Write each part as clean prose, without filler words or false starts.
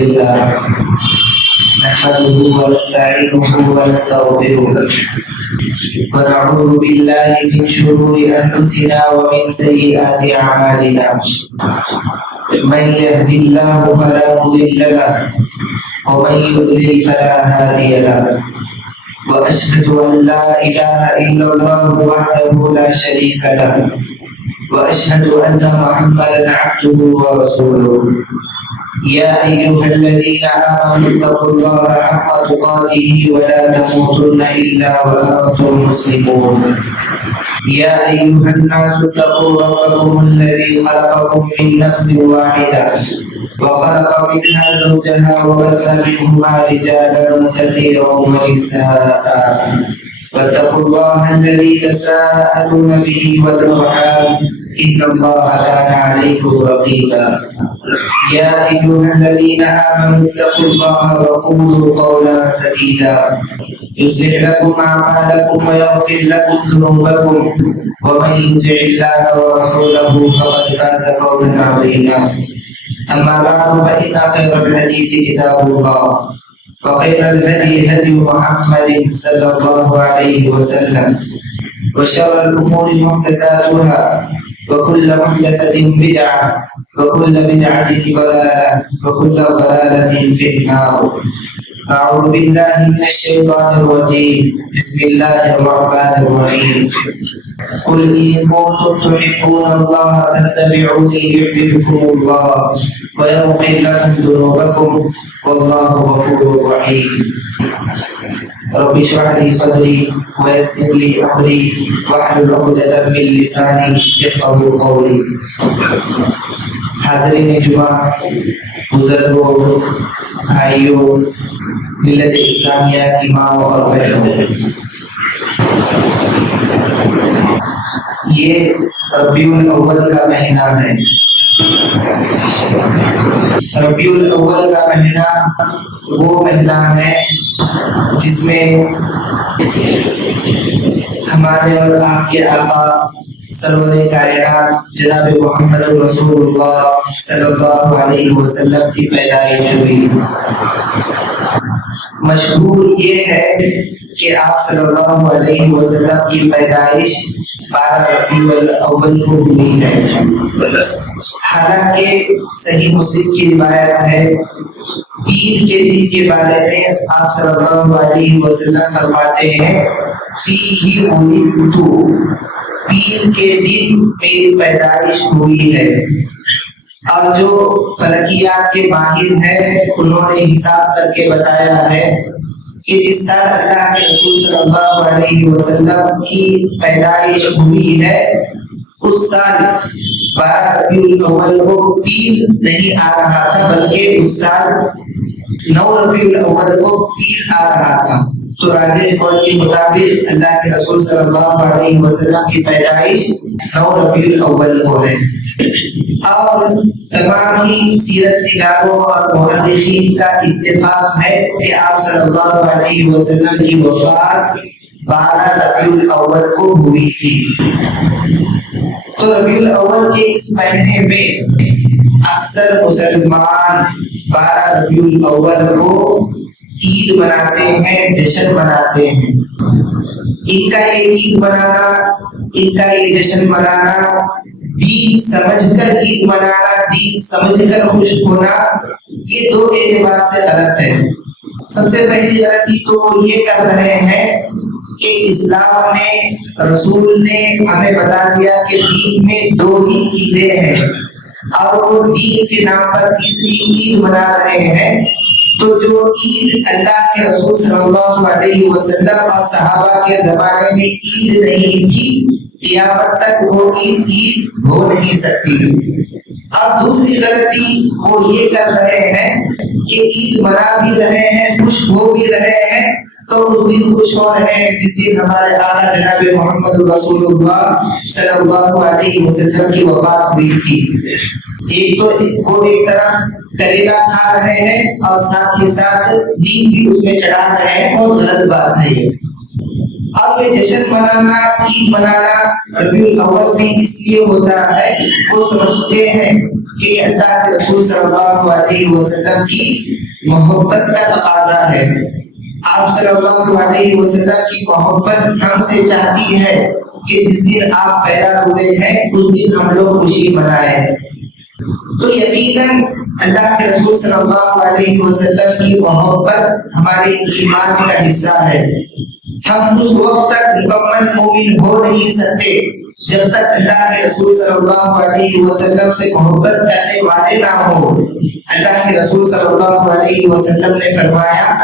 لله نحمده ونستعينه ونستغفره ونعوذ بالله من شرور أنفسنا ومن سيئات أعمالنا من يهد الله فلا مضل له ومن يضلل فلا هادي له وأشهد أن لا إله إلا الله وحده لا شريك له وأشهد أن محمدا عبده ورسوله يا أيها الذين آمنوا اتقوا الله حق تقاته ولا تموتن إلا وأنتم مسلمون يا أيها الناس اتقوا ربكم الذي خلقكم من نفس واحدة وخلق منها زوجها وبث منهما رجالا كثيرا ونساء واتقوا الله الذي تساءلون به والأرحام إن الله كان عليكم رقيبا يا أيها الذين آمنوا اتقوا الله وقولوا قولا سديدا يصلح لكم أعمالكم ويغفر لكم ذنوبكم ومن يطع الله ورسوله فقد فاز فوزا عظيما أما بعد فإن خير الحديث كتاب الله وخير الهدي هدي محمد صلى الله عليه وسلم وشر الأمور محدثاتها وكل محدثة بدعة وكل بدعة ضلالة وكل ضلالة في النار. أعوذ بالله من الشيطان الرجيم بسم الله الرحمن الرحيم قل إن كنتم تحبون الله فاتبعوني يحببكم الله ويغفر لكم ذنوبكم والله غفور رحيم. رب اشرح لي صدري ويسر لي أمري واحلل عقدة من لساني يفقهوا قولي. حاضرین جمعہ، بزرگوں، بھائیوں، ملت اسلامیہ کی ماں اور بہنوں، یہ ربیع الاول کا مہینہ ہے۔ ربیع الاول کا مہینہ وہ مہینہ ہے جس میں ہمارے اور آپ کے آقا سرور کائنات جناب محمد رسول اللہ صلی اللہ علیہ وسلم کی پیدائش ہوئی۔ مشہور یہ ہے کہ آپ صلی اللہ علیہ وسلم کی پیدائش 12 ربیع الاول کو ہوئی ہے۔ حالانکہ صحیح مسلم کی روایت ہے، پیر کے دن کے بارے میں آپ صلی اللہ علیہ وسلم فرماتے ہیں فیہ ولدت، پیر کے دن میری پیدائش ہوئی ہے۔ اور جو فلکیات کے ماہر ہیں انہوں نے حساب کر کے بتایا ہے کہ جس سال اللہ کے رسول صلی اللہ علیہ وسلم کی پیدائش ہوئی ہے اس سال 12 ربیع الاول کو پیر نہیں آ رہا تھا، بلکہ اس سال 9 ربیع الاول کو پیر آ رہا تھا۔ تو راجح قول کے مطابق اللہ کے رسول صلی اللہ علیہ وسلم کی پیدائش 9 ربیع الاول کو ہے۔ اور تمام ہی سیرت نگاروں اور محدثین کا اتفاق ہے کہ آپ صلی اللہ علیہ وسلم کی وفات 12 ربیع الاول کو ہوئی تھی۔ تو ربیع الاول کے اس مہینے میں اکثر مسلمان 12 ربیع الاول کو عید مناتے ہیں، جشن مناتے ہیں۔ ان کا یہ عید منانا، ان کا یہ جشن منانا، دین سمجھ کر عید منانا، دین سمجھ کر خوش ہونا، یہ دو اعتبار سے غلط ہے۔ سب سے پہلی غلطی تو وہ یہ کر رہے ہیں کہ اسلام نے، رسول نے ہمیں بتا دیا کہ دین میں 2 ہی عیدیں ہیں، اور وہ دین کے نام پر تیسری عید منا رہے ہیں۔ تو جو عید اللہ کے رسول صلی اللہ علیہ وسلم اور صحابہ کے زمانے میں عید نہیں تھی، قیامت تک وہ عید ہو نہیں سکتی۔ اب دوسری غلطی وہ یہ کر رہے ہیں کہ عید منا بھی رہے ہیں، خوش ہو بھی رہے ہیں، تو اس دن خوش ہو رہے ہیں جس دن ہمارے آقا جناب محمد رسول اللہ صلی اللہ علیہ وسلم کی وفات ہوئی تھی۔ ایک تو وہ ایک طرف کریلا کھا رہے ہیں اور ساتھ ہی ساتھ دین بھی اس میں چڑھا رہے ہیں، بہت غلط بات ہے یہ۔ اور یہ جشن منانا، عید منانا ربیع الاول میں اس لیے ہوتا ہے، وہ سمجھتے ہیں کہ یہ اللہ کے رسول صلی اللہ علیہ وسلم کی محبت کا تقاضا ہے۔ آپ صلی اللہ علیہ وسلم کی محبت ہم سے چاہتی ہے کہ جس دن آپ پیدا ہوئے ہیں اس دن ہم لوگ خوشی منائیں۔ تو یقیناً اللہ کے رسول صلی اللہ علیہ وسلم کی محبت ہمارے ایمان کا حصہ ہے۔ ہم اس وقت تک مکمل مومن ہو نہیں سکتے جب تک اللہ کے رسول صلی اللہ علیہ وسلم سے محبت کرنے والے نہ ہوں۔ اللہ کے رسول صلی اللہ علیہ وسلم نے فرمایا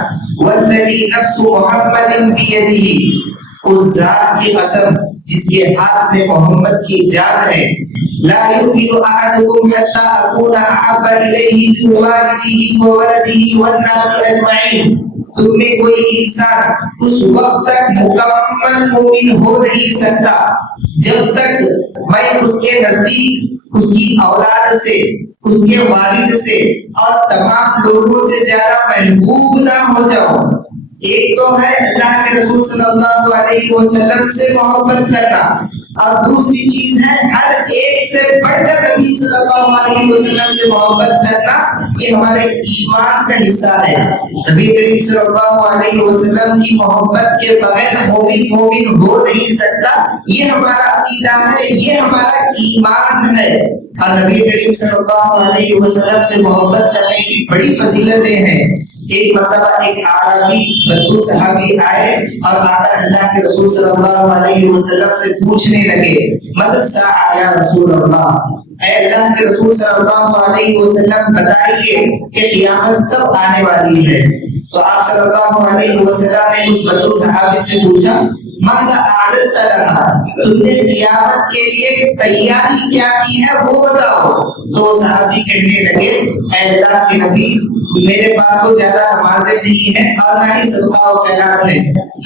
والذی نفس محمد بیدہ، اس ذات کی قسم جس کے ہاتھ میں محمد کی جان ہے، لا یؤمن احدکم حتی اکون احب الیہ من والدہ وولدہ والناس اجمعین، تم میں کوئی انسان اس وقت تک مکمل مومن ہو نہیں سکتا جب تک میں اس کے نزدیک اس کی اولاد سے، اس کے والد سے اور تمام لوگوں سے زیادہ محبوب نہ ہو جاؤں۔ ایک تو ہے اللہ کے رسول صلی اللہ علیہ وسلم سے محبت کرنا، اور دوسری چیز ہے ہر ایک سے بڑھ کر نبی صلی اللہ علیہ وسلم سے محبت کرنا، یہ ہمارے ایمان کا حصہ ہے۔ نبی کریم صلی اللہ علیہ وسلم کی محبت کے بغیر مومن ہو نہیں سکتا، یہ ہمارا عقیدہ ہے، یہ ہمارا ایمان ہے۔ اور نبی کریم صلی اللہ علیہ وسلم سے محبت کرنے کی بڑی فضیلتیں ہیں۔ ایک مرتبہ ایک اعرابی بدو صحابی آئے اور آ کر اللہ کے رسول صلی اللہ علیہ وسلم سے پوچھنے لگے متی الساعۃ یا رسول اللہ، اے اللہ کے رسول صلی اللہ علیہ وسلم بتائیے کہ قیامت کب آنے والی ہے۔ تو آپ صلی اللہ علیہ وسلم نے اس بدو صحابی سے پوچھا ماذا اعددت لها، تم نے قیامت کے لیے تیاری کیا کی ہے وہ بتاؤ۔ تو صحابی کہنے لگے اے اللہ کے نبی، میرے پاس تو زیادہ نمازیں نہیں ہیں اور نہ ہی صدقہ و خیرات ہے،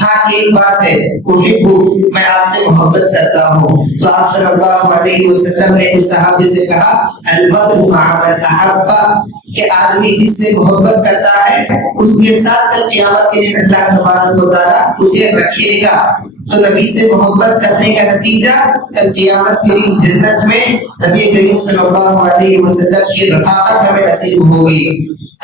ہاں ایک بات ہے احبک، میں آپ سے محبت کرتا ہوں۔ تو آپ صلی اللہ علیہ وسلم نے اس صحابی سے کہا المرء مع من احب، کہ آدمی جس سے محبت کرتا ہے اس کے ساتھ کل قیامت کے دن اللہ تبارک و تعالیٰ اسے رکھے گا۔ تو نبی سے محبت کرنے کا نتیجہ کل قیامت کے دن جنت میں نبی کریم صلی اللہ علیہ وسلم کی رفاقت ہمیں نصیب ہوگی۔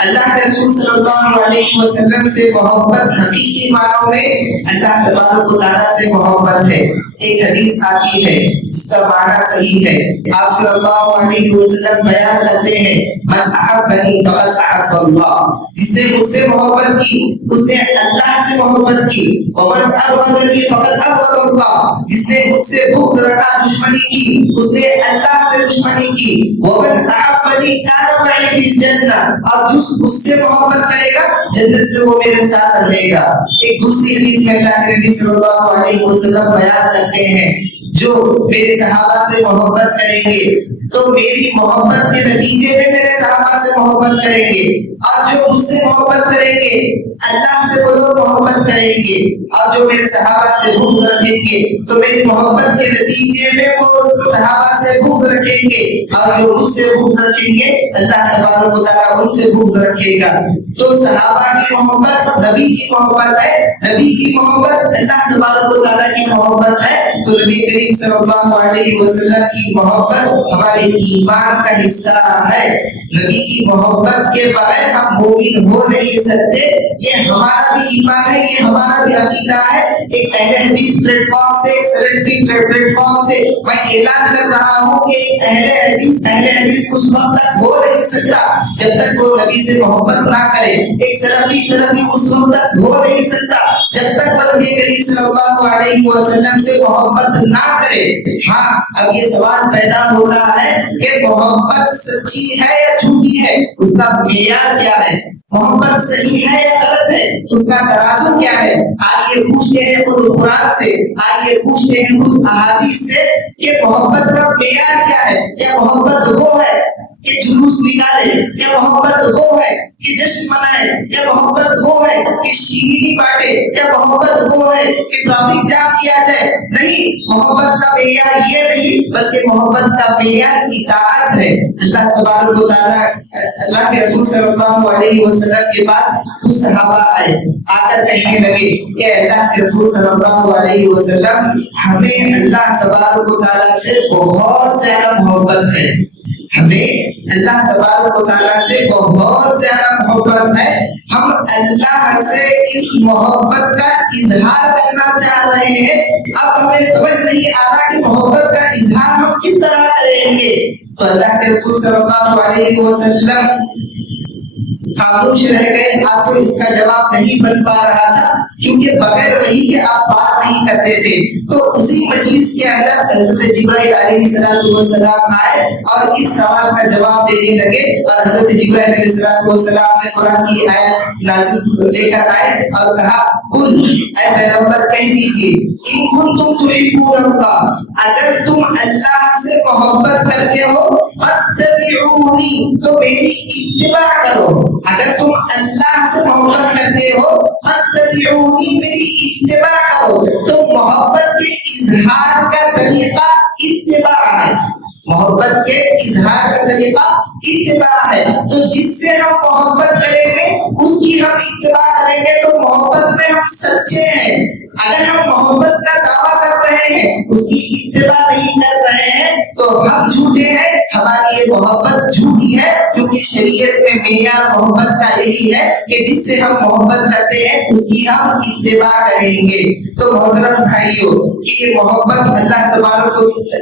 اللہ کے رسول صلی اللہ علیہ وسلم سے محبت حقیقی معنوں میں اللہ تبارک و تعالیٰ سے محبت ہے۔ ایک حدیث آتی ہے جس کا معنی صحیح ہے، آپ صلی اللہ علیہ وسلم بیان کرتے ہیں من احبنی فقد احب اللہ، جس نے مجھ سے محبت کی اس نے اللہ سے محبت کی، ومن ابغضنی فقد ابغض اللہ، جس نے مجھ سے بغض رکھا، دشمنی کی، اس نے اللہ سے دشمنی کی، ومن احبنی کان معی فی الجنہ، اور جو اس سے محبت کرے گا جنت میں وہ میرے ساتھ رہے گا۔ ایک دوسری حدیث میں اللہ کے نبی صلی اللہ علیہ وسلم بیان کرتے ہیں جو میرے صحابہ سے محبت کریں گے تو میری محبت کے نتیجے میں میرے صحابہ سے محبت کریں گے، اور جو مجھ سے محبت کریں گے اللہ سے وہ لوگ محبت کریں گے، اور جو میرے صحابہ سے بغض رکھیں گے تو میری محبت کے نتیجے میں وہ صحابہ سے بغض رکھیں گے، اور جو مجھ سے بغض رکھیں گے اللہ تبارک و تعالیٰ ان سے بغض رکھے گا۔ تو صحابہ کی محبت نبی کی محبت ہے، نبی کی محبت اللہ تبارک و تعالیٰ کی محبت ہے، تو نبی کریم صلی اللہ علیہ وسلم کی محبت ہمارے ایمان کا حصہ ہے۔ نبی کی محبت کے بغیر ہم مومن ہو نہیں سکتے، یہ ہمارا بھی ایمان ہے، یہ ہمارا بھی عقیدہ ہے۔ ایک اہل حدیث پلیٹ فارم سے، ایک سیلیبریٹی پلیٹ فارم سے میں اعلان کر رہا ہوں کہ ایک اہل حدیث اس وقت تک ہو نہیں سکتا جب تک وہ نبی سے محبت نہ کرے، ایک سلفی اس وقت تک ہو نہیں سکتا جب تک وہ نبی کریم صلی اللہ علیہ وسلم سے محبت نہ کرے۔ ہاں اب یہ سوال پیدا ہو رہا ہے کہ محبت سچی ہے یا جھوٹی ہے، اس کا معیار کیا ہے؟ محبت صحیح ہے یا غلط ہے، اس کا ترازو کیا ہے؟ آئیے پوچھتے ہیں خود قرآن سے، آئیے پوچھتے ہیں خود احادیث سے کہ محبت کا معیار کیا ہے؟ کیا محبت وہ ہے کہ جلوس نکالے، یا محبت وہ ہے کہ جشن منائے، یا محبت وہ ہے کہ شیرینی بانٹے، یا محبت وہ ہے کہ ٹریفک جام کیا جائے؟ نہیں، محبت کا معیار یہ نہیں، بلکہ محبت کا معیار اطاعت ہے۔ اللہ تبارک و تعالیٰ، اللہ کے رسول صلی اللہ علیہ وسلم کے پاس کچھ صحابہ آئے، آ کر کہنے لگے کہ اللہ کے رسول صلی اللہ علیہ وسلم، ہمیں اللہ تبارک و تعالیٰ سے بہت زیادہ محبت ہے، ہمیں اللہ تبارک و تعالیٰ سے بہت زیادہ محبت ہے، ہم اللہ سے اس محبت کا اظہار کرنا چاہ رہے ہیں، اب ہمیں سمجھ نہیں آ رہا کہ محبت کا اظہار ہم کس طرح کریں گے۔ تو اللہ کے رسول صلی اللہ علیہ وسلم خاموش رہ گئے، آپ کو اس کا جواب نہیں بن پا رہا تھا، کیونکہ بغیر وحی کے آپ بات نہیں کرتے تھے۔ تو اسی مجلس کے اندر حضرت جبرائیل علیہ السلام آئے اور اس سوال کا جواب دینے لگے، اور حضرت جبرائیل علیہ السلام نے قرآن کی آیت نازل لے کر آئے اور کہا، قل، اے پیغمبر کہہ دیجیے، ان کنتم تحبون اللہ، اگر تم اللہ سے محبت کرتے ہو، فاتبعونی، تو میری اتباع کرو۔ اگر تم اللہ سے محبت کرتے ہو، فاتبعونی، میری اتباع کرو۔ تو محبت کے اظہار کا طریقہ اتباع ہے، محبت کے اظہار کا طریقہ اتباع ہے۔ تو جس سے ہم محبت کریں گے اس کی ہم اتباع کریں گے، تو محبت میں ہم سچے ہیں۔ اگر ہم محبت کا دعویٰ کر رہے ہیں، اس کی اتباع نہیں کر رہے ہیں، تو ہم جھوٹے ہیں، ہماری یہ محبت جھوٹی ہے، کیونکہ شریعت میں معیار محبت کا یہی ہے کہ جس سے ہم محبت کرتے ہیں اس کی ہم اتباع کریں گے۔ تو محترم بھائیوں، یہ محبت اللہ تبارک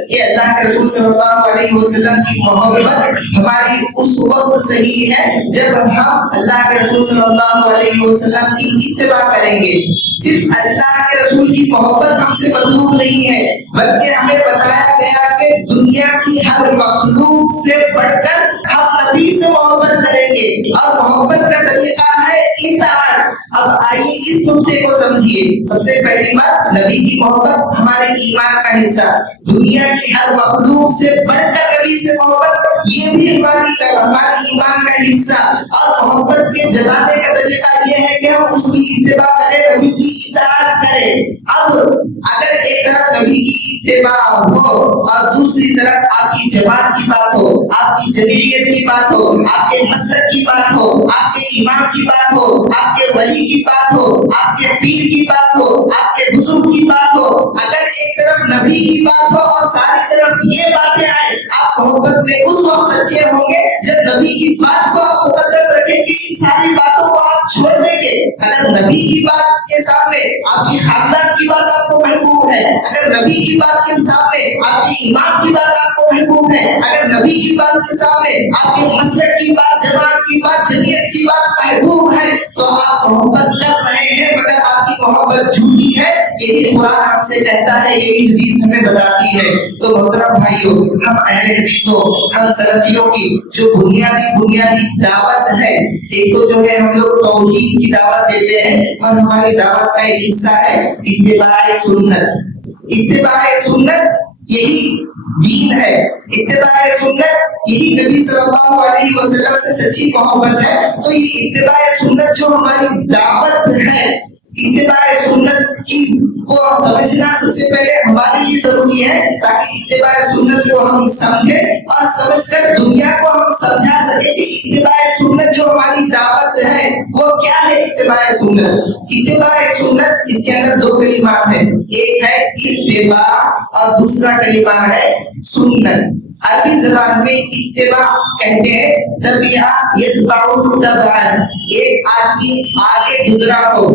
کہ اللہ کے رسول صلی اللہ علیہ وسلم کی محبت ہماری اس وقت صحیح ہے جب ہم اللہ کے رسول صلی اللہ علیہ وسلم کی اتباع کریں گے۔ صرف اللہ کے رسول کی محبت ہم سے مطلوب نہیں ہے، بلکہ ہمیں بتایا گیا کہ دنیا کی ہر مخلوق سے بڑھ کر ہم نبی سے محبت کریں گے، اور محبت کا طریقہ ہے اطاعت۔ اب آئیے اس نقطے کو سمجھیے۔ سب سے پہلی بات، نبی کی محبت ہمارے ایمان کا حصہ، دنیا کی ہر مخلوق سے بڑھ کر نبی سے محبت، یہ بھی ہمارے ایمان کا حصہ، اور محبت کے جتانے کا طریقہ یہ ہے کہ ہم اس کی اتباع کریں، نبی کی اطاعت کریں۔ اب اگر ایک طرف نبی کی اتباع ہو اور دوسری طرف آپ کی جماعت کی بات ہو، آپ کی جمعیت کی بات ہو، آپ کے مسلک کی بات ہو، آپ کے امام کی بات ہو، آپ کے ولی کی بات ہو، آپ کے پیر کی بات ہو، آپ کے بزرگ کی بات ہو، اگر ایک طرف نبی کی بات ہو اور ساری طرف یہ باتیں آئے، آپ محبت میں اس وقت سچے ہوں گے جب نبی کی بات کو آپ مقدم رکھیں گے، ان ساری باتوں کو آپ چھوڑ دیں گے۔ اگر نبی کی بات کے سامنے آپ کی خاندان کی بات آپ کو محبوب ہے، اگر نبی کی بات کے سامنے آپ کی امام کی بات آپ کو محبوب ہے، اگر نبی کی بات کے سامنے آپ کے مسلک کی بات، جماعت کی بات، جمعیت کی بات محبوب ہے، تو آپ محبت کر رہے ہیں، مگر آپ کی محبت جھوٹی ہے۔ یہی قرآن ہم سے کہتا ہے، یہی حدیث ہمیں بتاتی ہے۔ تو محترم بھائیوں، ہم اہل حدیثوں، ہم سلفیوں کی جو بنیادی دعوت ہے، ایک تو جو ہے ہم لوگ توحید کی دعوت دیتے ہیں، اور ہماری دعوت کا ایک حصہ ہے اتباع سنت۔ اتباع سنت یہی دین ہے، اتباع سنت یہی نبی صلی اللہ علیہ وسلم سے سچی محبت ہے۔ تو یہ اتباع سنت جو ہماری دعوت ہے، اتباع سنت کی کو سمجھنا سب سے پہلے ہمارے لیے ضروری ہے، تاکہ اتباع سنت کو ہم سمجھیں اور سمجھ کر دنیا کو ہم سمجھا سکیں کہ اتباع سنت جو ہماری دعوت ہے وہ کیا ہے۔ اتباع سنت اس کے اندر دو کلمات ہیں، ایک ہے اتباع اور دوسرا کلمہ ہے سنت۔ عربی زبان میں اتباع کہتے ہیں تبع یتبع تبعا، ایک آدمی آگے گزرا ہو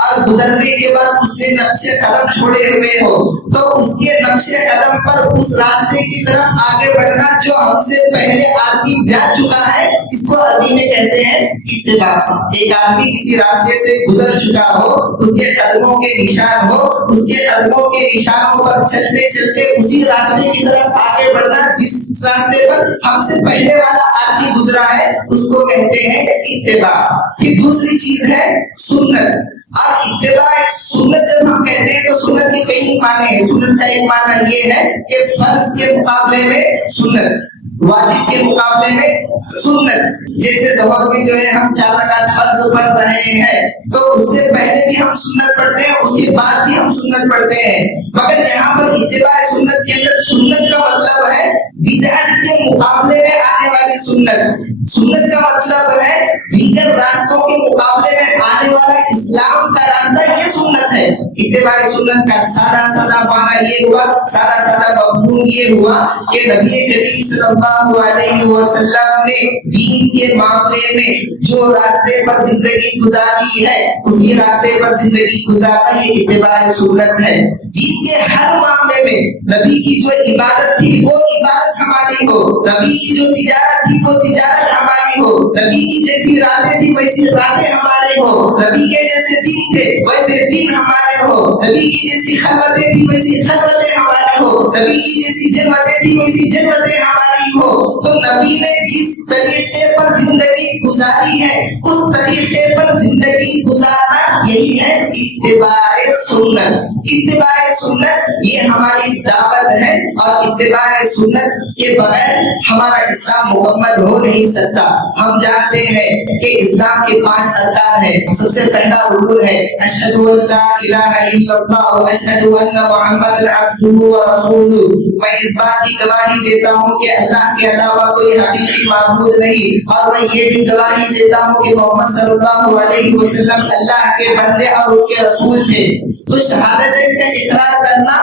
اور گزرنے کے بعد اس نے نقش قدم چھوڑے ہوئے ہو، تو اس کے نقش قدم پر اس راستے کی طرف آگے بڑھنا جو ہم سے پہلے آدمی جا چکا ہے، اس کو عربی میں کہتے ہیں اتباع۔ ایک آدمی کسی راستے سے گزر چکا ہو، اس کے قدموں کے نشان ہو، اس کے قدموں کے نشانوں پر چلتے چلتے اسی راستے کی طرف آگے بڑھنا، جس راستے پر ہم سے پہلے والا آدمی گزرا ہے، اس کو کہتے ہیں اتباع۔ پھر دوسری چیز ہے سنت، اور اتباع سنت جب ہم کہتے ہیں تو سنت کے کئی معنی ہیں۔ سنت کا ایک معنی یہ ہے کہ فرض کے مقابلے میں سنت، واجب کے مقابلے میں سنت. جیسے ظہر میں جو ہے ہم 4 رکعت فرض پڑھ رہے ہیں تو اس سے پہلے بھی ہم سنت پڑھتے ہیں, اس کے بعد بھی ہم سنت پڑھتے ہیں. مگر یہاں پر اتباع سنت کے اندر سنت کا مطلب ہے بدعت کے مقابلے میں آنے والی سنت. سنت کا مطلب ہے دیگر راستوں کے مقابلے میں آنے والا اسلام کا راستہ, یہ سنت ہے. اتباع سنت کا سادہ معنی یہ ہوا, سادہ مفہوم یہ ہوا کہ نبی کریم صلی اللہ علیہ وسلم نے دین کے معاملے میں جو راستے پر زندگی گزاری ہے اسی راستے پر زندگی گزارنا یہ اتباع سنت ہے. دین کے ہر معاملے میں نبی کی جو عبادت تھی وہ عبادت ہماری ہو, نبی کی جو تجارت تھی وہ تجارت ہماری ہو, نبی کی جیسی راتیں تھی ویسی راتیں ہمارے ہو, نبی کے جیسے دین تھے ویسے دین ہمارے ہو, نبی کی جیسی خلوتیں تھی ویسی خلوتیں ہماری ہو, نبی کی جیسی جنتیں تھی ویسی جنتیں ہماری ہو. تو نبی نے جس طریقے پر زندگی گزاری ہے اس طریقے پر زندگی گزارنا یہی ہے اتباع سنت. اتباع سنت یہ ہماری دعوت ہے اور اتباع سنت کے بغیر ہمارا اسلام مکمل ہو نہیں سکتا. ہم جانتے ہیں کہ اسلام کے 5 ارکان ہیں. سب سے پہلا رکن ہے اشہد ان لا الہ الا اللہ و اشہد ان محمد عبدہ و رسولہ. میں اس بات کی گواہی دیتا ہوں کہ اللہ کے علاوہ کوئی حقیقی معبود نہیں, اور میں یہ بھی گواہی دیتا ہوں کہ محمد صلی اللہ علیہ وسلم اللہ کے بندے اور اس کے رسول تھے. تو شہادتین کا اقرار کرنا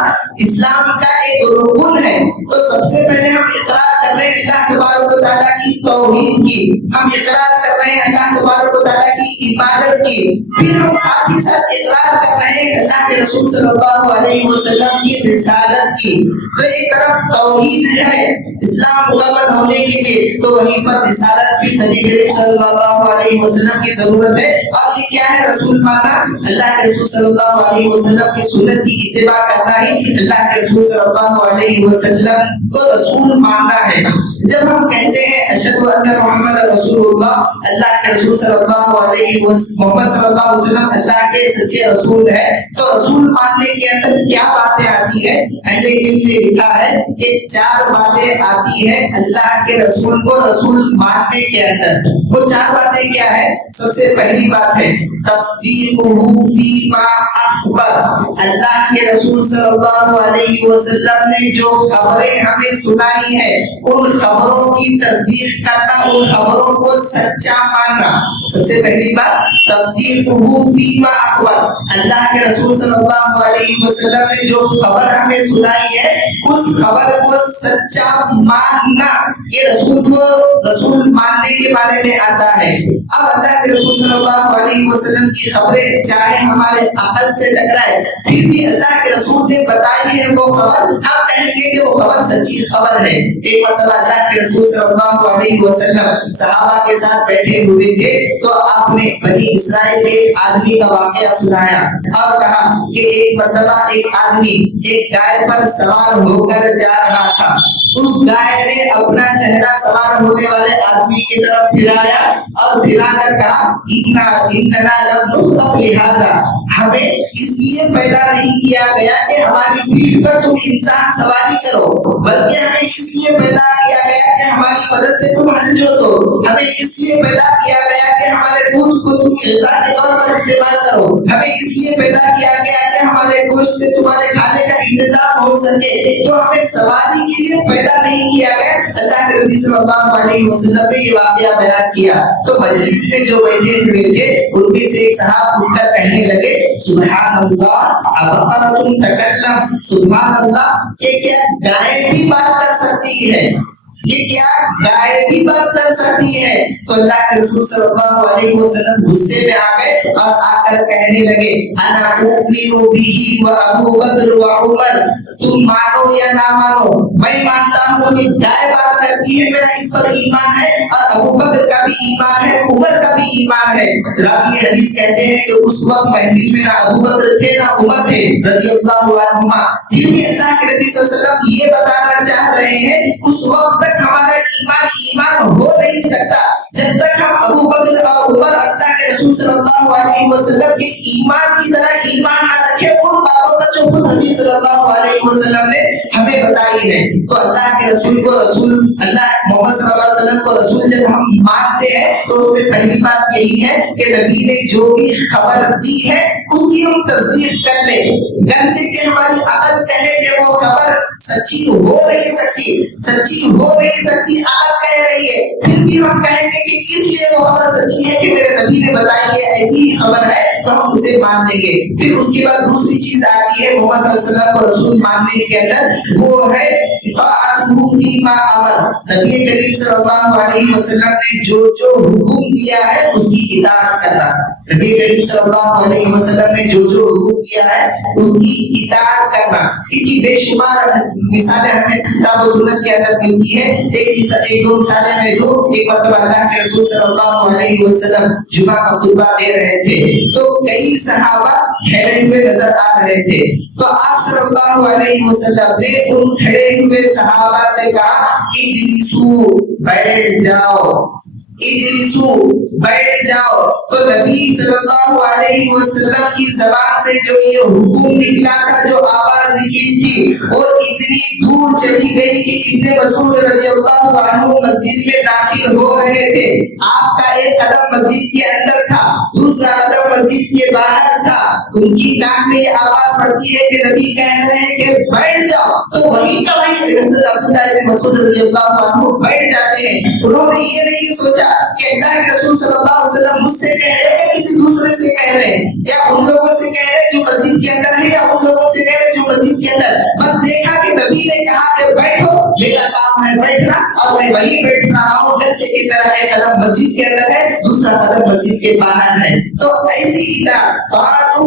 اسلام کا ایک رکن ہے. تو سب سے پہلے ہم اقرار کر رہے ہیں اللہ تبارک و تعالیٰ کی توحید کی, ہم اقرار کر رہے ہیں اللہ تبارک و تعالیٰ کی عبادت کی, پھر ہم ساتھ ہی ساتھ اقرار کر رہے ہیں اللہ کے رسول صلی اللہ علیہ وسلم کی رسالت کی. تو ایک طرف توحید ہے اسلام مکمل ہونے کے لیے, تو وہیں پر رسالت بھی نبی کریم صلی اللہ علیہ وسلم کی ضرورت ہے. اور یہ کیا ہے رسول ماننا, اللہ کے رسول صلی اللہ علیہ وسلم کی سنت کی اتباع کرنا ہی اللہ کے رسول صلی اللہ علیہ وسلم کو رسول ماننا ہے. جب ہم کہتے ہیں اشہد ان محمد رسول اللہ, اللہ کے رسول صلی اللہ علیہ محمد صلی اللہ علیہ وسلم اللہ کے سچے رسول ہے, تو رسول ماننے کے اندر کیا باتیں آتی ہے؟ اہل علم نے لکھا ہے کہ 4 باتیں آتی ہے اللہ کے رسول کو رسول ماننے کے اندر. وہ 4 باتیں کیا ہے؟ سب سے پہلی بات ہے تصدیقہ فیما اخبر. اللہ کے رسول صلی اللہ علیہ وسلم نے جو خبریں ہمیں سنائی ہے ان خبروں کی تصدیق کرنا, ان خبروں کو سچا ماننا. سب سے پہلی بات تصدیقہ فیما اخبر. اللہ کے رسول صلی اللہ علیہ وسلم نے جو خبر ہمیں سنائی ہے اس خبر کو سچا ماننا, یہ رسول کو رسول ماننے کے بارے میں آتا ہے. اب اللہ کے رسول صلی اللہ علیہ وسلم کی خبریں چاہے ہمارے عقل سے ٹکرائے پھر بھی اللہ کے رسول نے بتائی ہے وہ خبر, ہم کہیں گے کہ وہ خبر سچی خبر ہے. ایک مرتبہ اللہ کے رسول صلی اللہ علیہ وسلم صحابہ کے ساتھ بیٹھے ہوئے تھے تو آپ نے بنی اسرائیل کے ایک آدمی کا واقعہ سنایا اور کہا کہ ایک مرتبہ ایک آدمی ایک گائے پر سوار ہو کر جا رہا تھا. اس گائے نے اپنا چہرہ سوار ہونے والے آدمی کی طرف پھرایا اور پھرا کر کہا اننا لم نخلق لہذا, ہمیں اس لیے پیدا نہیں کیا گیا کہ ہماری پیٹھ پر تم انسان سواری کرو, بلکہ ہمیں اس لیے پیدا کیا گیا کہ ہماری مدد سے تم ہل جوتو, ہمیں اس لیے پیدا کیا گیا کہ ہمارے دودھ کو تم غذا کے طور پر استعمال کرو, ہمیں اس لیے پیدا کیا گیا کہ ہمارے گوشت سے تمہارے کھانے کا انتظام ہو سکے. تو ہمیں سواری کے لیے پیدا نہیں کیا گیا. اللہ کے نبی صلی اللہ علیہ وسلم نے یہ واقعہ بیان کیا تو مجلس میں جو بیٹھے ہوئے تھے ان میں سے ایک صاحب اٹھ کر کہنے لگے سبحان اللہ ابقرۃ تکلم, سبحان اللہ کہ کیا گائے بھی بات کر سکتی ہے, کہ کیا گائے بھی بات کر سکتی ہے. تو اللہ کے رسول صلی اللہ علیہ وسلم غصے میں آ گئے اور آ کر کہنے لگے انا اؤمن به و ابو بکر و عمر, تم مانو یا نہ مانو میں مانتا ہوں کہ گائے بات کرتی ہے, میرا اس پر ایمان ہے, اور ابو بکر کا بھی ایمان ہے, عمر کا بھی ایمان ہے. راوی حدیث کہتے ہیں کہ اس وقت محفل میں نہ ابو بکر تھے نہ عمر تھے رضی اللہ عنہما, پھر بھی اللہ کے نبی صلی اللہ علیہ وسلم یہ بتانا چاہ رہے ہیں اس وقت تک ہمارا ایمان ہو نہیں سکتا جب تک ہم ابو بکر اور عمر اللہ کے رسول رسول صلی اللہ علیہ وسلم کے ایمان کی طرح ایمان نہ رکھے ان باتوں پر جو خود نبی صلی اللہ علیہ وسلم نے ہمیں بتائی ہے. تو اللہ کے رسول کو رسول، اللہ محمد صلی اللہ علیہ وسلم کو رسول جب ہم مانتے ہیں تو اس میں پہلی بات یہی ہے کہ نبی نے جو بھی خبر دی ہے اس کی ہم تصدیق کر لیں. گرچہ کہ ہماری عقل کہے کہ وہ خبر سچی ہو نہیں سکتی، عقل کہہ رہی ہے، پھر بھی ہم کہیں گے کہ اس لیے وہ خبر سچی ہے کہ میرے نبی نے بتائی ہے، ایسی ہی خبر ہے تو ہم اسے مان لیں گے. پھر اس کے بعد دوسری چیز آتی ہے محمد صلی اللہ علیہ وسلم کو رسول ماننے کے اندر، وہ ہے اطاعتہ فیما امر. نبی کریم صلی اللہ علیہ وسلم نے جو حکم دیا ہے اس کی اطاعت کرنا. نبی کریم صلی اللہ علیہ وسلم نے جو حکم دیا ہے اس کی اطاعت کرنا. اس کی بے شمار مثالیں ہمیں کتاب و سنت کے اندر ملتی ہے. ایک دو مثالیں میں دو. ایک مرتبہ اللہ کے رسول صلی اللہ علیہ وسلم جمعہ کا خطبہ دے رہے تھے تو کئی صحابہ ٹھہرے ہوئے نظر آ رہے تھے. تو آپ صلی اللہ علیہ وسلم نے ان کھڑے ہوئے صحابہ سے کہا اجلسو، بیٹھ جاؤ، اجلسو، بیٹھ جاؤ. تو نبی صلی اللہ علیہ وسلم کی زبان سے جو یہ حکم نکلا تھا، جو آواز نکلی تھی، وہ اتنی دور چلی گئی کہ ابن مسعود رضی اللہ عنہ مسجد میں داخل ہو رہے تھے. آپ کا ایک قدم مسجد کے اندر تھا، دوسرا قدم مسجد کے باہر تھا. ان کی کان میں یہ آواز پڑتی ہے کہ نبی کہہ رہے ہیں کہ بیٹھ جاؤ. تو وہی کا وہی عبداللہ ابن مسعود رضی اللہ عنہ بیٹھ جاتے ہیں. انہوں نے یہ نہیں سوچا کہ اللہ کے رسول صلی اللہ علیہ وسلم مجھ سے کہہ رہے ہیں یا کسی دوسرے سے کہہ رہے ہیں، یا ان لوگوں سے کہہ رہے ہیں جو مسجد کے اندر ہے، یا ان لوگوں سے کہہ رہے ہیں جو مسجد کے اندر. بس دیکھا کہ نبی نے کہا کہ بیٹھو، میرا کام ہے بیٹھنا اور میں وہی بیٹھ رہا ہوں. گرچہ کی طرح ایک قدم مسجد کے اندر ہے، دوسرا قدم مسجد کے باہر ہے. تو ایسی اطاعت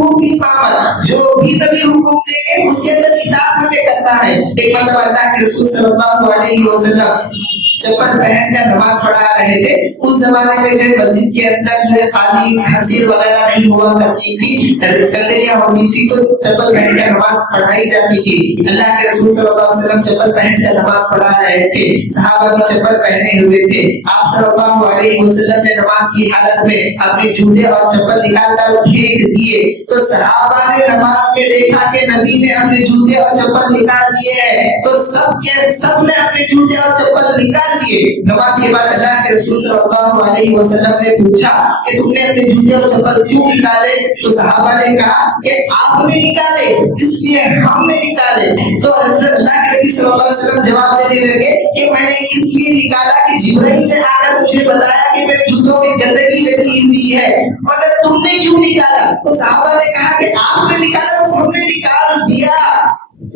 جو بھی نبی حکم دے گے اس کے اندر اطاعت ہمیں کرنا ہے. ایک مرتبہ اللہ کے رسول صلی اللہ علیہ وسلم چپل پہن کر نماز پڑھا رہے تھے. اس زمانے میں جو مسجد کے اندر جو خالی حصیر وغیرہ نہیں ہوا کرتی تھی، کنگریاں ہوتی تھی، تو چپل پہن کر نماز پڑھائی جاتی تھی. اللہ کے رسول صلی اللہ علیہ وسلم چپل پہن کر نماز پڑھا رہے تھے، صحابہ بھی چپل پہنے ہوئے تھے. آپ صلی اللہ علیہ وسلم نے نماز کی حالت میں اپنے جوتے اور چپل نکال کر پھینک دیے. تو صحابہ نے نماز میں دیکھا کہ نبی نے اپنے جوتے اور چپل نکال دیے ہیں، تو سب نے اپنے جوتے اور چپل نکال دیے. نماز کے بعد اللہ کے رسول صلی اللہ علیہ وسلم نے پوچھا کہ تم نے اپنے جوتے اور چپل کیوں نکالے؟ تو صحابہ نے کہا کہ آپ نے نکالے اس لیے ہم نے نکالے. تو اللہ کے نبی صلی اللہ علیہ وسلم جواب دینے لگے کہ میں نے اس لیے نکالا کہ جبرائیل نے آ کر مجھے بتایا کہ میرے جوتوں میں گندگی لگی ہوئی ہے، مگر تم نے کیوں نکالا؟ تو صحابہ نے کہا کہ آپ نے نکالا، بس ہم نے نکال دیا.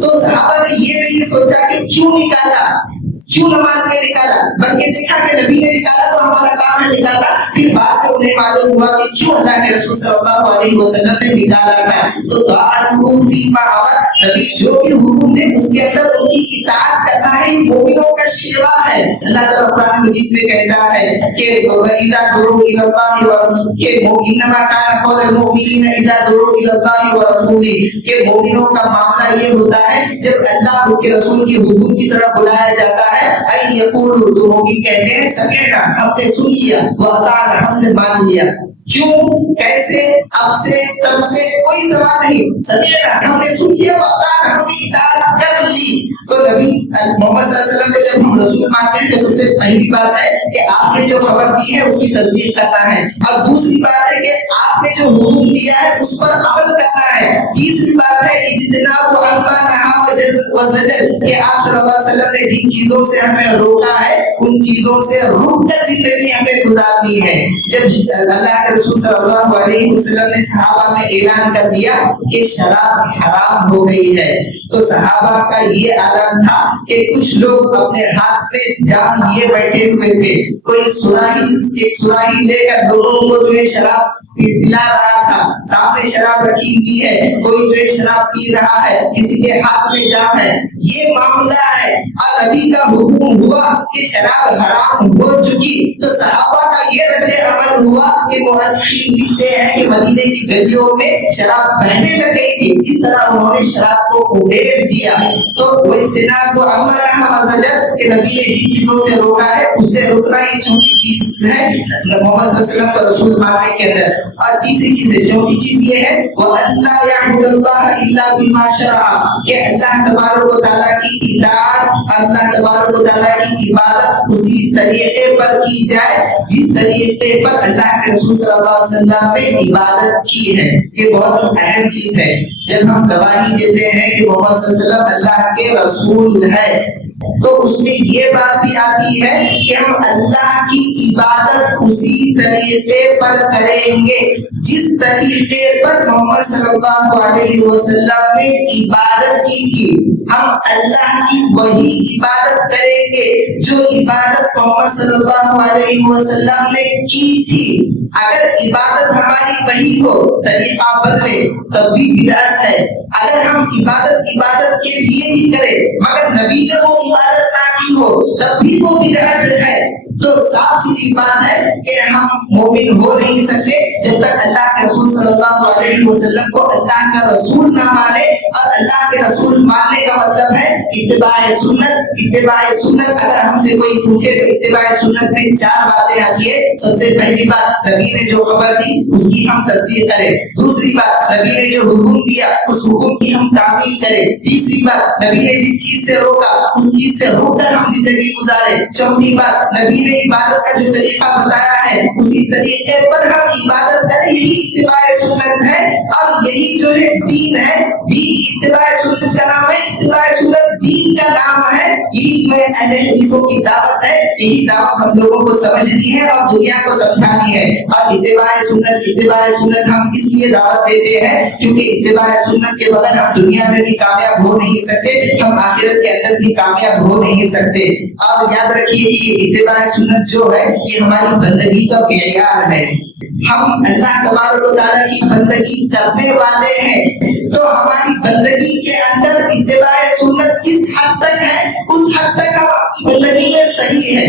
تو صحابہ نے یہ نہیں سوچا کہ کیوں نکالا، کیوں نماز میں نکالا، بلکہ دیکھا کہ نبی نے نکالا تو ہمارا کام ہے نکالا. پھر بعد میں انہیں معلوم ہوا کہ کیوں اللہ کے رسول صلی اللہ علیہ وسلم نے نکالا تھا. تو طاعتہ فیما امر، نبی جو بھی حکم دے اس کے اندر ان کی اطاعت کرنا ہے. یہ مومنوں کا شیوا ہے. اللہ تعالیٰ قرآن مجید میں کہتا ہے کہ وَإِذَا دُعُوا إِلَى اللَّهِ وَرَسُولِهِ إِنَّمَا كَانَ قَوْلَ الْمُؤْمِنِينَ إِذَا دُعُوا إِلَى اللَّهِ وَرَسُولِهِ کہ مومنوں کا معاملہ یہ ہوتا ہے جب اللہ اس کے رسول کے حکم کی طرف بلایا جاتا ہے، اَيْ يَقُولُوا، تو مومن کہتے ہیں سمعنا، ہم نے سن لیا، وَأَطَعْنَا، ہم نے مان لیا. کیوں، کیسے، اب سے، تب سے، کوئی سوال نہیں. سمعنا، ہم نے سن لیا، وَأَطَعْنَا، ہم نے اطاعت کر لی. تو نبی محمد صلی اللہ علیہ وسلم کو جب ہم رسول مانتے ہیں تو سب سے پہلی بات ہے کہ آپ نے جو خبر دی ہے اس کی تصدیق کرنا ہے. اور دوسری بات ہے کہ آپ نے جو حکم دیا ہے اس پر عمل کرنا ہے. تیسری بات ہے اجتناب عما نہی وزجر کہ آپ صلی اللہ علیہ وسلم نے جن چیزوں سے ہمیں روکا ہے ان چیزوں سے رک کر زندگی ہمیں گزارنی ہے. جب اللہ کے رسول صلی اللہ علیہ وسلم نے صحابہ میں اعلان کر دیا کہ شراب حرام ہو گئی ہے تو صحابہ کا یہ عالم تھا کہ کچھ لوگ اپنے ہاتھ میں جام لیے بیٹھے ہوئے تھے. کوئی ایک سراہی لے کر لوگوں کو جو ہے شراب پلا رہا تھا. سامنے شراب رکھی ہوئی ہے، کوئی جو ہے شراب پی رہا ہے، کسی کے ہاتھ میں جام ہے. یہ معاملہ ہے اور نبی کا حکم ہوا کہ شراب حرام ہو چکی. تو صحابہ کا یہ رد عمل ہوا کہ مؤرخین لکھتے ہیں کہ مدینے کی گلیوں میں شراب بہنے لگ گئی تھی. اس طرح انہوں نے شراب کو ادھیڑ دیا. تو وہ اجتناب عما نہی وزجر کہ نبی نے جن چیزوں سے روکا ہے اس سے روکنا یہ چھوٹی چیز ہے محمد صلی اللہ علیہ وسلم کا رسول ماننے کے اندر. اور تیسری چیز ہے، چوتھی چیز یہ ہے وَأَلَّا يَعْبُدَ اللَّهَ إِلَّا بِمَا شَرَعَ، کہ اللہ تبارک و تعالیٰ کی اطاعت، اللہ تبارک و تعالیٰ کی عبادت اسی طریقے پر کی جائے جس طریقے پر اللہ کے رسول صلی اللہ علیہ وسلم نے عبادت کی ہے۔ یہ بہت اہم چیز ہے۔ جب ہم گواہی دیتے ہیں کہ محمد صلی اللہ علیہ وسلم اللہ کے رسول ہے تو اس میں یہ بات بھی آتی ہے کہ ہم اللہ کی عبادت اسی طریقے پر کریں گے جس طریقے پر محمد صلی اللہ علیہ وسلم نے عبادت کی تھی۔ ہم اللہ کی وہی عبادت کریں گے جو عبادت محمد صلی اللہ علیہ وسلم نے کی تھی۔ اگر عبادت ہماری وہی ہو، طریقہ بدلے تب بھی بدعت ہے۔ اگر ہم عبادت کے لیے ہی کریں مگر نبی نے وہ عبادت نہ کی ہو تب بھی وہ بدعت ہے۔ تو صاف سیدھی بات ہے کہ ہم مومن ہو نہیں سکتے جب تک اللہ کے رسول صلی اللہ علیہ وسلم کو اللہ کا رسول نہ مانے، اور اللہ کے رسول ماننے کا مطلب ہے اتباع سنت۔ اتباع سنت اگر ہم سے کوئی پوچھے تو اتباع سنت میں 4 باتیں آتی ہے۔ سب سے پہلی بات، نبی نے جو خبر دی اس کی ہم تصدیق کریں۔ دوسری بات، نبی نے جو حکم دیا اس حکم کی ہم تعمیل کریں۔ تیسری بات، نبی نے جس چیز سے روکا اس چیز سے روک کر ہم زندگی گزاریں۔ چوتھی بات، نبی نے عبادت کا جو طریقہ بتایا ہے اسی طریقے پر ہم عبادت کریں۔ یہی اتباع سنت ہے، اور یہی جو ہے دین ہے۔ دین اتباع سنت کا نام ہے، اتباع سنت دین کا نام ہے۔ یہی جو ہے اہل حدیثوں کی دعوت ہے۔ یہی دعوت ہم لوگوں کو سمجھنی ہے اور دنیا کو سمجھانی ہے۔ اور اتباع سنت ہم اس لیے دعوت دیتے ہیں کیونکہ اتباع سنت کے بغیر ہم دنیا میں بھی کامیاب ہو نہیں سکتے، ہم آخرت کے اندر بھی کامیاب ہو نہیں سکتے۔ اور یاد رکھیے کہ اتباع سنت جو ہے یہ ہماری بندگی کا معیار ہے۔ ہم اللہ تبارک و تعالیٰ کی بندگی کرنے والے ہیں تو ہماری بندگی کے اندر اتباع سنت کس حد تک ہے اس حد تک ہم اپنی بندگی میں صحیح ہے۔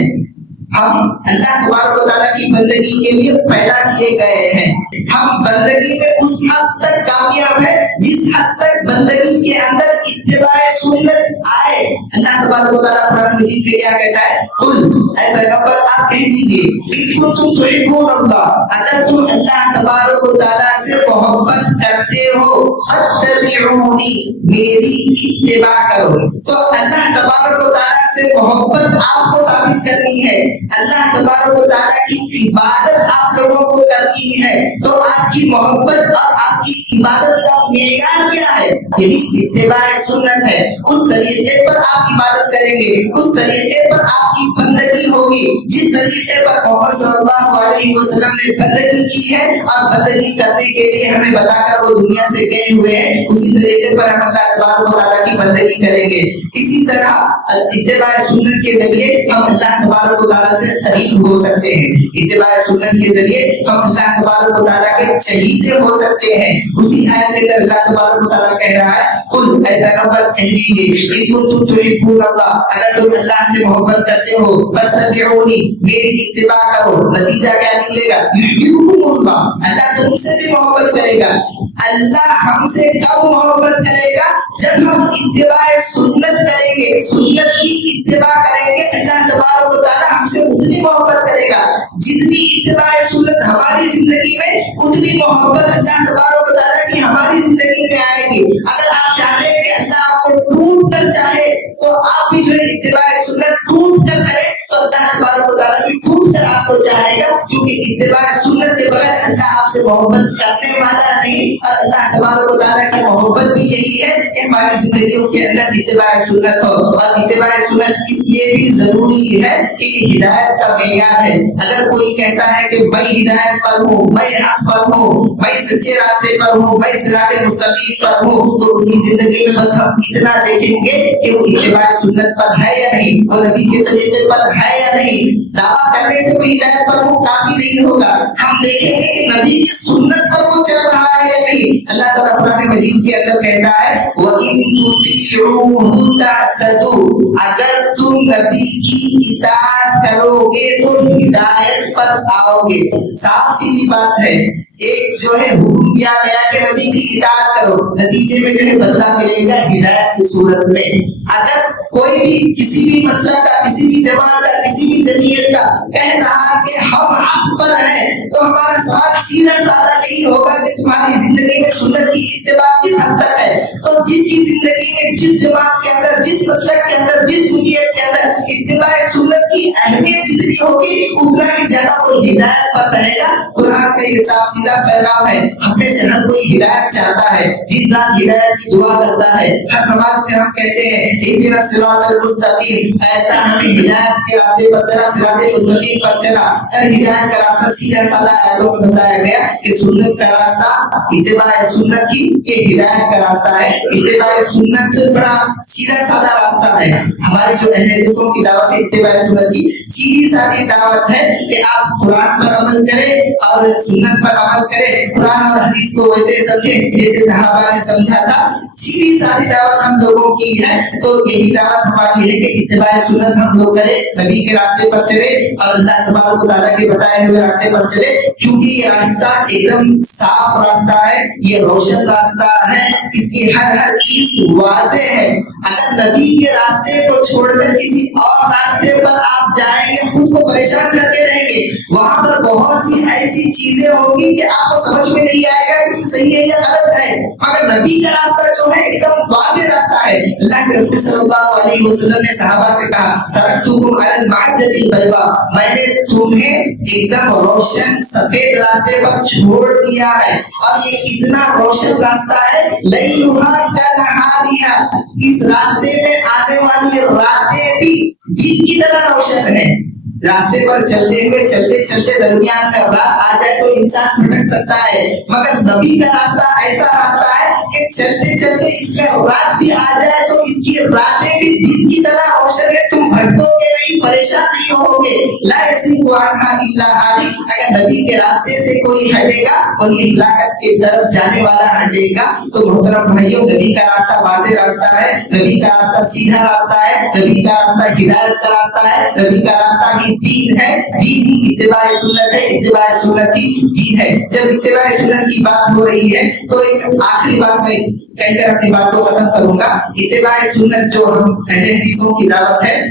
ہم اللہ تبارک و تعالیٰ کی بندگی کے لیے پیدا کیے گئے ہیں۔ ہم بندگی میں اس حد تک کامیاب ہے جس حد تک بندگی کے اندر اتباع سنت آئے۔ اللہ تبارک و تعالیٰ قرآن مجید میں کیا کہتا ہے؟ قل، اے پیغمبر آپ کہہ دیجئے ان کنتم تحبون اللہ، اگر تم اللہ تبارک و تعالیٰ سے محبت کرتے ہو فاتبعونی، میری اتباع کرو۔ تو اللہ تبارک و تعالیٰ سے محبت آپ کو ثابت کرنی ہے، اللہ تبارک و تعالیٰ کی عبادت آپ لوگوں کو کرنی ہے۔ تو آپ کی محبت اور آپ کی عبادت کا معیار کیا ہے؟ یہی اتباع سنت ہے۔ اس طریقے پر آپ عبادت کریں گے، اس طریقے پر آپ کی بندگی ہوگی جس طریقے پر محمد صلی اللہ علیہ وسلم نے بندگی کی ہے، اور بندگی کرنے کے لیے ہمیں بتا کر وہ دنیا سے گئے ہوئے ہیں، اسی طریقے پر ہم اللہ تبارک و تعالیٰ کی بندگی کریں گے۔ اسی طرح اتباع سنت کے ذریعے ہم اللہ تبارک و تعالیٰ سے قریب ہو سکتے ہیں۔ اتباع سنت کے ذریعے ہم اللہ تبارک و تعالیٰ کے چہیتے ہو سکتے ہیں۔ اسی آیت کے اندر اللہ تبارک و تعالیٰ کہہ رہا ہے قل، اے پیغمبر کہہ دیجئے ان کنتم تحبون اللہ، اگر تم اللہ سے محبت کرتے ہو فاتبعونی، میری اتباع کرو۔ نتیجہ کیا نکلے گا؟ یحببکم اللہ، اللہ تم سے بھی محبت کرے گا۔ اللہ ہم سے کب محبت کرے گا؟ جب ہم اتباع سنت کریں گے، سنت کی اتباع کریں گے، اللہ تبارک و تعالیٰ ہم سے اتنی محبت کرے گا۔ جتنی اتباع سنت ہماری زندگی میں اتنی محبت اللہ تبارک و تعالیٰ کی ہماری زندگی میں آئے گی۔ اگر آپ چاہتے ہیں کہ اللہ آپ کو ٹوٹ کر چاہے تو آپ بھی جو ہے اتباع سنت ٹوٹ کر کریں تو اللہ تبارک و تعالیٰ بھی ٹوٹ کر آپ کو چاہے گا، کیونکہ اتباع سنت کے بغیر اللہ آپ سے محبت کرنے والا نہیں۔ اور اللہ تبارک و تعالیٰ کی محبت بھی یہی ہے کہ ہماری زندگیوں کے اندر اتباع سنت ہو۔ اور اتباع سنت اس لیے بھی ضروری ہے کہ ہدایت کا معیار ہے۔ اگر کوئی کہتا ہے کہ میں ہدایت پر ہوں، میں حق پر ہوں، میں سچے راستے پر ہوں، میں صراط مستقیم پر ہوں، تو اس کی زندگی میں بس ہم اتنا دیکھیں گے کہ وہ اتباع سنت پر ہے یا نہیں، وہ نبی کے طریقے پر ہے یا نہیں۔ دعویٰ کرنے سے کوئی ہدایت پر وہ کافی نہیں ہوگا، ہم دیکھیں گے کہ نبی کی سنت پر وہ چل رہا ہے یا نہیں۔ اللہ تعالیٰ قرآن مجید کے اندر کہتا ہے وَإِن تُطِيعُوهُ تَهْتَدُوا، اگر تم نبی کی اطاعت کرو گے تو ہدایت پر آؤ گے۔ صاف سیدھی بات ہے، ایک جو ہے حکم دیا گیا کہ نبی کی اطاعت کرو، نتیجے میں جو ہے بدلہ ملے گا ہدایت کی صورت میں۔ اگر کوئی بھی کسی بھی مسلک کا، کسی بھی جماعت کا، کسی بھی جمعیت کا کہہ رہا کہ ہم حق پر ہیں، تو ہمارا سوال سیدھا سادہ یہی ہوگا کہ تمہاری زندگی میں سنت کی اتباع کس حد تک ہے؟ تو جس کی زندگی میں، جس جماعت کے اندر، جس مسلک کے اندر، جس جمعیت کے اندر اتباع سنت کی اہمیت جتنی ہوگی، اتنا ہی زیادہ وہ ہدایت پر رہے گا۔ قرآن کا یہ صاف سیدھا پیغام ہے۔ ہم میں سے ہر کوئی ہدایت چاہتا ہے، دن رات ہدایت کی دعا کرتا ہے۔ ہر نماز میں ہم کہتے ہیں اہدنا الصراط المستقیم، اے اللہ ہمیں ہدایت کے راستے پر چلا، صراط مستقیم پر چلا۔ اور ہدایت کا راستہ سیدھا سادہ آیتوں میں بتایا گیا کہ سنت کا راستہ اتباع سنت کی، یہ ہدایت کا راستہ ہے۔ اتباع سنت بڑا سیدھا سادہ راستہ ہے۔ ہماری جو اہل حدیثوں کی دعوت ہے اتباع سنت کی، سیدھی سادی دعوت ہے کہ آپ قرآن پر عمل کریں اور سنت پر عمل کریں، قرآن اور حدیث کو ویسے سمجھیں جیسے صحابہ نے سمجھا تھا۔ سیدھی سادی دعوت ہم لوگوں کی ہے، تو یہی دعوت ہماری ہے کہ اتباع سنت ہم لوگ کریں، نبی کے راستے پر چلے اور اللہ تبارک و تعالیٰ کے بتائے ہوئے راستے پر چلے، کیونکہ یہ راستہ ایک دم صاف راستہ ہے، یہ روشن راستہ ہے، اس کی ہر چیز واضح ہے۔ اگر نبی کے راستے کو چھوڑ کر کسی اور راستے پر آپ جائیں گے، خود کو پریشان کرتے رہیں گے، وہاں پر بہت سی ایسی چیزیں ہوں گی کہ آپ کو سمجھ میں نہیں آئے گا کہ یہ صحیح ہے یا غلط ہے۔ مگر نبی کا راستہ جو ہے ایک دم واضح راستہ ہے۔ اللہ کے رسول صلی اللہ علیہ وسلم نے صحابہ سے کہا ترکتکم علی المحجۃ البیضاء، میں نے تمہیں ایک دم روشن سفید راستے پر چھوڑ دیا ہے، اور یہ اتنا روشن راستہ ہے لیلھا کنہارھا، اس راستے میں آنے والی راتیں بھی دن کی طرح روشن ہیں۔ راستے پر چلتے ہوئے چلتے چلتے درمیان میں رات آ جائے تو انسان بھٹک سکتا ہے، مگر نبی کا راستہ ایسا راستہ ہے کہ چلتے چلتے اس میں رات بھی آ جائے تو اس کی راتیں بھی دن کی طرح روشن ہے، تم بھٹکو گے نہیں، پریشان نہیں ہو گے۔ لا یزیغ عنہا الا ہالک، اگر نبی کے راستے سے کوئی ہٹے گا اور یہ ہلاکت کی طرف جانے والا ہٹے گا، تو محترم بھائیوں، نبی کا راستہ واضح راستہ ہے، نبی کا راستہ سیدھا راستہ ہے، نبی کا راستہ ہدایت کا راستہ ہے، نبی کا راستہ ہی دین ہے، دین ہی اتباع سنت ہے، اتباع سنت ہی دین ہے۔ جب اتباع سنت کی بات ہو رہی ہے تو ایک آخری بات میں کہہ کر اپنی بات کو ختم کروں گا۔ اتباع سنت جو ہم اہل حدیثوں کی دعوت ہے،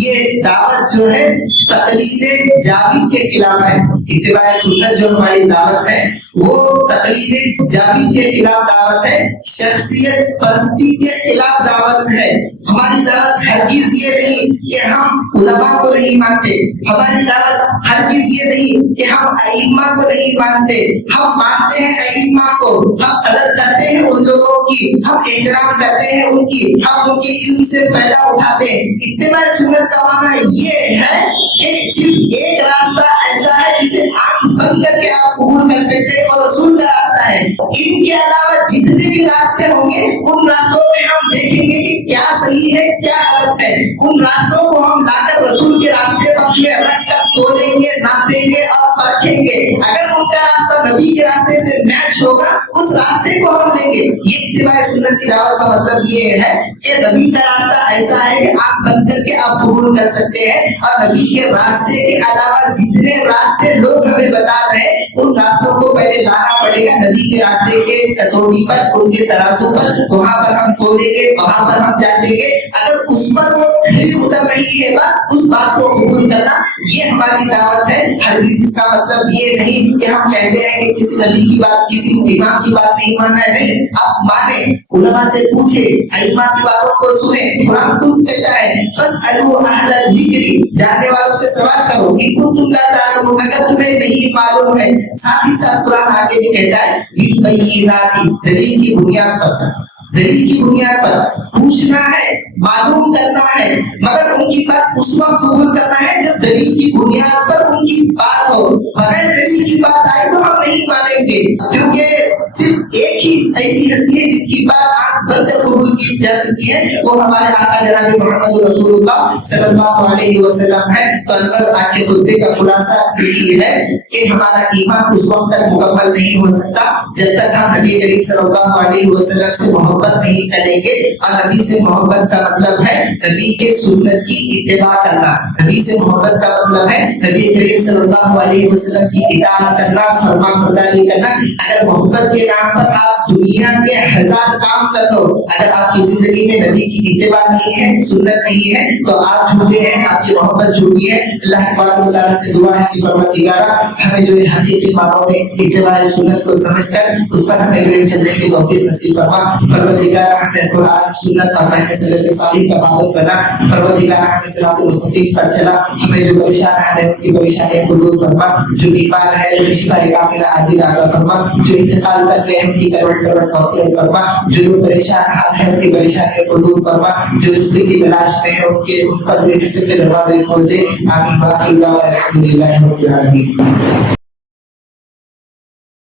یہ دعوت جو ہے تقلید جاوید کے خلاف ہے۔ اتباع سنت جو ہماری دعوت ہے وہ تقلید جاوید کے خلاف دعوت ہے، شخصیت پرستی کے خلاف دعوت ہے۔ ہماری دعوت ہرگز یہ نہیں کہ ہم علماء کو نہیں مانتے، ہماری دعوت ہرگز یہ نہیں کہ ہم ائمہ کو نہیں مانتے، ہم مانتے ہیں ائمہ کو، ہم قدر کرتے ہیں ان لوگوں کی، ہم احترام کرتے ہیں ان کی، ہم ان کے علم سے فائدہ اٹھاتے ہیں۔ اتباع سنت کا معنی یہ ہے کہ صرف ایک راستہ ایسا ہے جسے آنکھ بند کر کے آپ قبول کر سکتے ہیں، اور رسول کا راستہ ہے۔ ان کے علاوہ جتنے بھی راستے ہوں گے ان راستوں میں ہم دیکھیں گے کہ کیا صحیح ہے کیا غلط ہے، ان راستوں کو ہم لا کر رسول کے راستے پر رکھ کر تولیں گے، ناپیں گے اور پرکھیں گے۔ اگر ان کا راستہ نبی کے راستے سے میچ ہوگا اس راستے کو ہم لیں گے۔ یہ اتباع سنت کی دعوت کا مطلب یہ ہے کہ نبی کا راستہ ایسا ہے کہ آپ بند کر کے آپ قبول کر سکتے ہیں، اور نبی کے راستے کے علاوہ جتنے راستے لوگ ہمیں بتا رہے ہیں ان راستوں کو پہلے لانا پڑے گا نبی کے راستے کے کسوٹی پر، ان کے ترازو پر، وہاں پر ہم تولیں گے، وہاں پر ہم جانچیں گے۔ اگر اس پر وہ کھری اتر رہی ہے بات، اس بات کو قبول کرنا، یہ ہماری دعوت ہے۔ ہرگز اس کا مطلب یہ نہیں کہ ہم کہتے ہیں کہ کسی نبی کی بات، کسی امام کی بات نہیں ماننا ہے، نہیں، آپ مانیں، علماء سے پوچھیں، ائمہ کی باتوں کو سنیں۔ قرآن خود کہتا ہے فاسألوا اہل الذکر، جاننے والوں سے سوال کرو کہ کنتم لا تعلمون، اگر تمہیں نہیں معلوم ہے۔ ساتھ ہی ساتھ قرآن آگے بھی کہتا ہے بالبینات، دلیل کی بنیاد پر، دلیل کی بنیاد پر پوچھنا ہے، معلوم کرنا ہے، مگر ان کی بات اس وقت قبول کرنا ہے جب دلیل کی بنیاد پر ان کی بات ہو۔ بغیر دلیل کی بات آئے تو ہم نہیں مانیں گے، کیونکہ صرف ایک ایک ہی ایسی ہستی ہے جس کی بات آنکھ بند کر قبول کی جا سکتی ہے، وہ ہمارے آقا جناب محمد رسول اللہ صلی اللہ علیہ وسلم ہے۔ تو البتہ آج کے خطبے کا خلاصہ یہی ہے کہ ہمارا ایمان اس وقت تک مکمل نہیں ہو سکتا جب تک ہم نبی کریم صلی اللہ علیہ وسلم سے محبت نہیں کریں گے۔ اور نبی سے محبت کا مطلب ہے نبی کے سنت کی اتباع کرنا، نبی سے محبت کا مطلب ہے نبی کریم صلی اللہ علیہ وسلم کی اطاعت کرنا، فرما برداری کرنا۔ اگر محبت کے نام پر آپ دنیا کے ہزار کام کر دو، اگر آپ کی زندگی میں نبی کی اتباع نہیں ہے، سنت نہیں ہے، تو آپ جھوٹے ہیں، آپ کی محبت جھوٹی ہے۔ اللہ تبارک و تعالیٰ سے دعا ہے کہ پروردگارہ ہمیں جو ہے حقیقی معنوں میں اتباع سنت کو سمجھ کر اس پر ہمیں جو ہے چلنے کی توفیق نصیب فرما۔ پروردگارہ ہمیں قرآن سنت اور فہم سلف صالح کا پابند بنا۔ پروردگارہ ہمیں صراط مستقیم پر چلا، ہمیں جو پریشان ہے ان کی پریشانیوں کو دور فرما، جو بیمار ہے ان کی شفا کاملہ عاجلہ عطا فرما، جو انتقال کر گئے ہیں ان کی کروٹ کروٹ مغفرت فرما، جو لوگ پریشان حال ہیں ان کی پریشانیوں کو دور فرما، جو رزق کی تلاش میں ہے ان پر بھی رزق کے دروازے کھول دے۔ آمین۔ باقی الحمد للہ رب العالمین۔